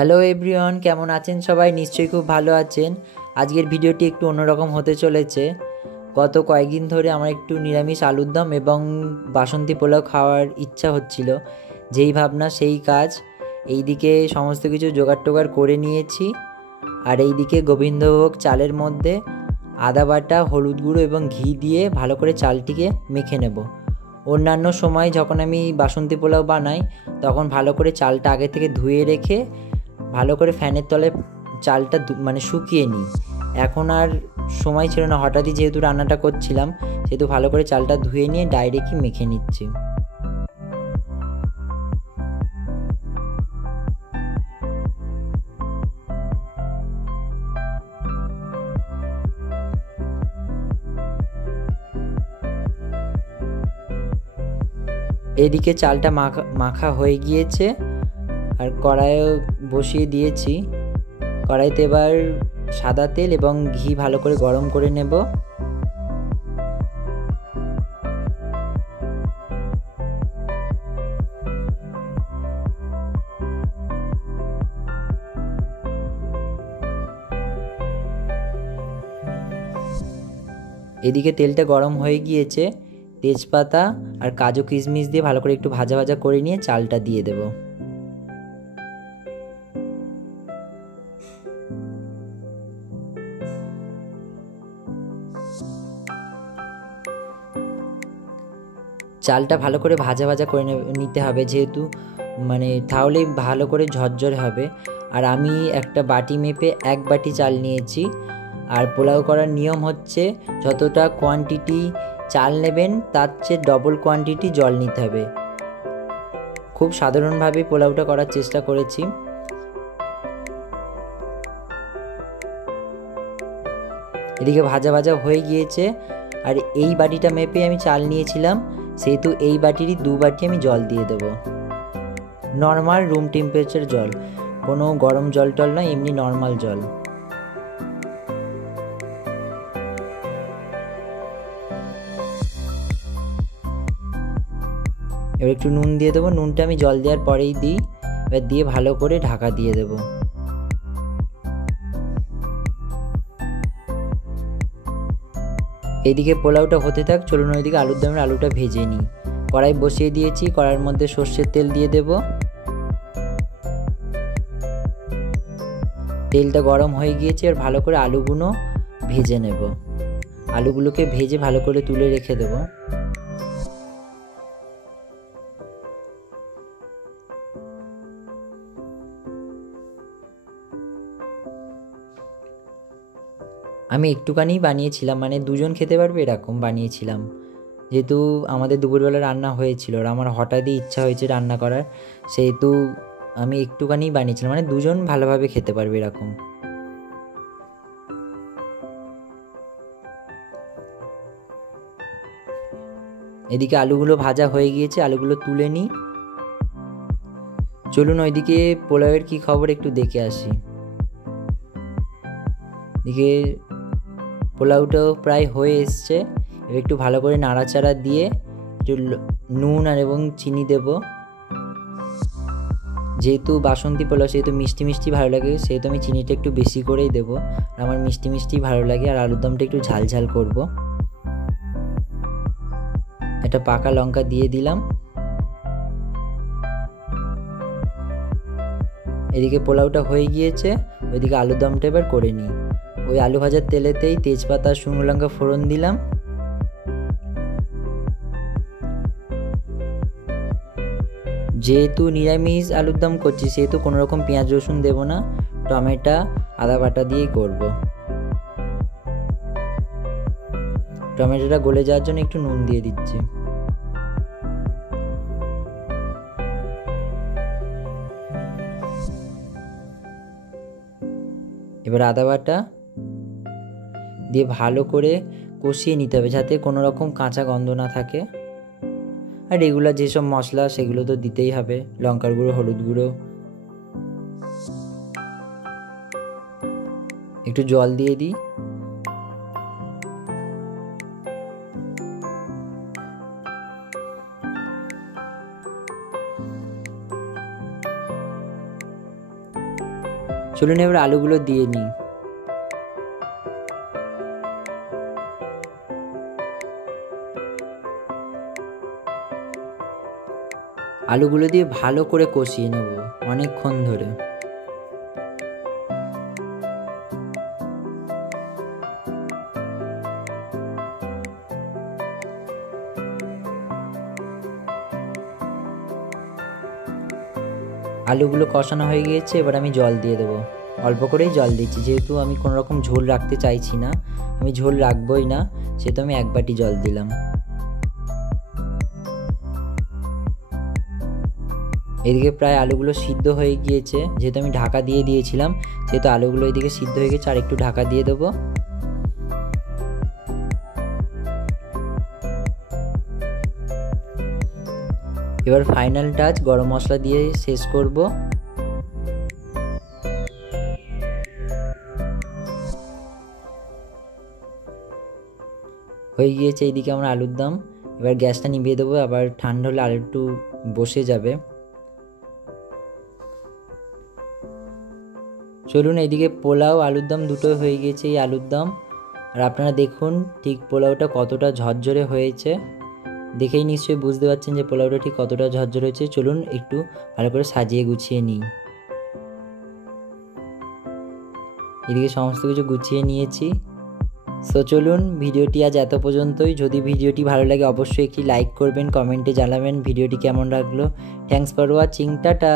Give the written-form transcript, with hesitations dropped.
Hello everyone, কেমন আছেন সবাই? নিশ্চয়ই খুব ভালো আছেন। আজকের ভিডিওটি একটু অন্যরকম হতে চলেছে। গত কয়েকদিন ধরে আমার একটু নিরামিষ আলুর দম এবং বাসন্তী পোলাও খাওয়ার ইচ্ছা হচ্ছিল। যেই ভাবনা সেই কাজ। এইদিকে সমস্ত কিছু জোগাড় টোগাড় করে নিয়েছি, আর এইদিকে গোবিন্দভোগ চালের মধ্যে আদা বাটা, হলুদ গুঁড়ো এবং ঘি দিয়ে ভালো করে চালটিকে মেখে নেব। অন্যান্য সময় যখন আমি বাসন্তী পোলাও বানাই তখন ভালো করে চালটা আগে থেকে ধুয়ে রেখে ভালো করে ফ্যানের তলে চালটা শুকিয়ে নিই। এখন আর সময় ছিল না, হঠাৎই যেহেতু রান্নাটা করছিলাম সেহেতু ভালো করে চালটা ধুয়ে নিয়ে ডাইরেক্টই মেখে নিচ্ছি। এদিকে চালটা মাখা হয়ে গিয়েছে, আর কড়াইও বসিয়ে দিয়েছি। কড়াইতে এবার সাদা তেল এবং ঘি ভালো করে গরম করে নেব। এদিকে তেলটা গরম হয়ে গিয়েছে, তেজপাতা আর কাজু কিশমিশ দিয়ে ভালো করে একটু ভাজা ভাজা করে নিয়ে চালটা দিয়ে দেব। চালটা ভালো করে ভাজা ভাজা করে নিতে হবে, যেহেতু তাহলেই ভালো করে ঝরঝরে হবে। আর আমি একটা বাটি মেপে 1 বাটি চাল নিয়েছি। আর পোলাও করার নিয়ম হচ্ছে যতটা কোয়ান্টিটি চাল নেবেন তার চেয়ে ডবল কোয়ান্টিটি জল নিতে হবে। খুব সাধারণভাবে পোলাওটা করার চেষ্টা করেছি। এদিকে ভাজা ভাজা হয়ে গিয়েছে, আর এই বাটিটা মেপে আমি চাল নিয়েছিলাম, সেহেতু এই বাটিরই 2 বাটি আমি জল দিয়ে দেব। নর্মাল রুম টেম্পারেচার জল, কোনো গরম জল টল নয়, এমনি নর্মাল জল। এবার একটু নুন দিয়ে দেবো, নুনটা আমি জল দেওয়ার পরেই দিই। এবার দিয়ে ভালো করে ঢাকা দিয়ে দেবো। এইদিকে পোলাওটা হতে থাক, চলুন ওইদিকে আলুর দমের আলুটা ভেজে নিই। কড়াই বসিয়ে দিয়েছি, কড়াইয়ের মধ্যে সর্ষের তেল দিয়ে দেব। তেলটা গরম হয়ে গিয়েছে, আর ভালো করে আলুগুলো ভেজে নেব। আলুগুলোকে ভেজে ভালো করে তুলে রেখে দেব। আমি একটুখানি বানিয়েছিলাম, দুজন খেতে পারবে এরকম বানিয়েছিলাম, যেহেতু আমাদের দুপুরবেলা রান্না হয়েছিল আর আমার হঠাৎই ইচ্ছা হয়েছে রান্না করার, সেহেতু আমি একটুখানি বানিয়েছিলাম, দুজন ভালোভাবে খেতে পারবে এরকম। এদিকে আলুগুলো ভাজা হয়ে গিয়েছে, আলুগুলো তুলে নিই। চলুন ওইদিকে পোলাওয়ের কি খবর একটু দেখে আসি। এদিকে পোলাওটাও প্রায় হয়ে এসছে। এবার একটু ভালো করে নাড়াচাড়া দিয়ে একটু নুন আর এবং চিনি দেব। যেহেতু বাসন্তী পোলাও সেহেতু মিষ্টি মিষ্টি ভালো লাগে, সেহেতু আমি চিনিটা একটু বেশি করেই দেবো। আমার মিষ্টি মিষ্টি ভালো লাগে, আর আলুর দমটা একটু ঝাল ঝাল করব। একটা পাকা লঙ্কা দিয়ে দিলাম। এদিকে পোলাওটা হয়ে গিয়েছে, ওইদিকে আলুর দমটা এবার করে নিই। ওই আলু ভাজার তেলেতেই তেজপাতা, শুকনো লঙ্কা ফোড়ন দিলাম। যেহেতু নিরামিষ আলুর দম করছি সেহেতু কোনো রকম পেঁয়াজ রসুন দেবো না, টমেটো আদা বাটা দিয়েই করব। টমেটোটা গলে যাওয়ার জন্য একটু নুন দিয়ে দিচ্ছি। এবার আদা বাটা দিয়ে ভালো করে কষিয়ে নিতে হবে, যাতে কোনো রকম কাঁচা গন্ধ না থাকে। আর রেগুলার যেসব মশলা সেগুলো তো দিতেই হবে, লঙ্কার গুঁড়ো, হলুদ গুঁড়ো। একটু জল দিয়ে দিই। চলুন এবার আলুগুলো দিয়ে নিই। আলুগুলো দিয়ে ভালো করে কষিয়ে নেব অনেকক্ষণ ধরে। আলুগুলো কষানো হয়ে গিয়েছে, এবার আমি জল দিয়ে দেবো। অল্প করেই জল দিচ্ছি, যেহেতু আমি কোনো রকম ঝোল রাখতে চাইছি না, আমি ঝোল রাখবই না, সেহেতু আমি 1 বাটি জল দিলাম। এদিকে প্রায় আলুগুলো সিদ্ধ হয়ে গিয়েছে, যেহেতু আমি ঢাকা দিয়ে দিয়েছিলাম, সেহেতু আলুগুলো এদিকে সিদ্ধ হয়ে গেছে। আর একটু ঢাকা দিয়ে দেবো। এবার ফাইনাল টাচ গরম মশলা দিয়ে শেষ করব। হয়ে গিয়েছে এইদিকে আমার আলুর দম। এবার গ্যাসটা নিভিয়ে দেবো, আবার ঠান্ডা হলে আলু একটু বসে যাবে। চলুন, এইদিকে পোলাও আলুর দম দুটোই হয়ে গিয়েছে এই আলুর দম। আর আপনারা দেখুন ঠিক পোলাওটা কতটা ঝরঝরে হয়েছে, দেখেই নিশ্চয়ই বুঝতে পারছেন যে পোলাওটা ঠিক কতটা ঝরঝরে হয়েছে। চলুন একটু ভালো করে সাজিয়ে গুছিয়ে নিই। এদিকে সমস্ত কিছু গুছিয়ে নিয়েছি। সো চলুন, ভিডিওটি আজ এত পর্যন্তই। যদি ভিডিওটি ভালো লাগে অবশ্যই একটি লাইক করবেন, কমেন্টে জানাবেন ভিডিওটি কেমন লাগলো। Thanks for watching, tata.